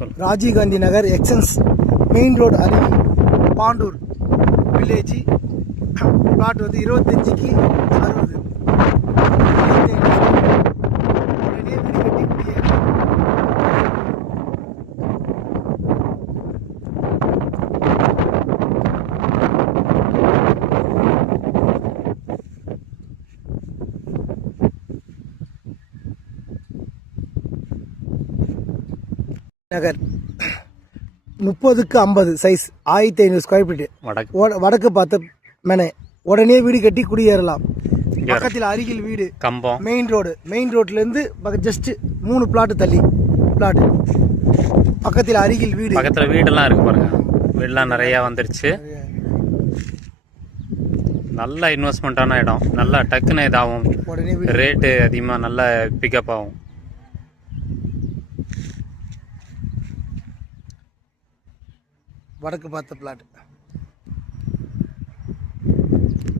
Rajiv Gandhi Nagar எக்ஸன்ஸ் main road அருகில் Pandur village. Plot வந்து 25க்கு 60. உடனே வீடு கட்டி குடியேறலாம். நகர் 30க்கு 50 சைஸ் 1500 ஸ்கொயர் ஃபீட் வடக்கு பார்த்த மேனே. உடனே வீடு கட்டி குடியேறலாம். பக்கத்தில் அருகில் வீடு கம்பம் மெயின் ரோட்லேருந்து ஜஸ்ட் 3 பிளாட் தள்ளி பிளாட். பக்கத்தில் அருகில் வீடு, பக்கத்தில் வீடெல்லாம் இருக்கு பாருங்க. வீடெல்லாம் நிறையா வந்துருச்சு. நல்ல இன்வெஸ்ட்மெண்ட்டான இடம். நல்லா டக்குன்னு இதாகும். உடனே ரேட்டு அதிகமாக நல்லா பிக்கப் ஆகும். வடக்கு பார்த்த பிளாட்.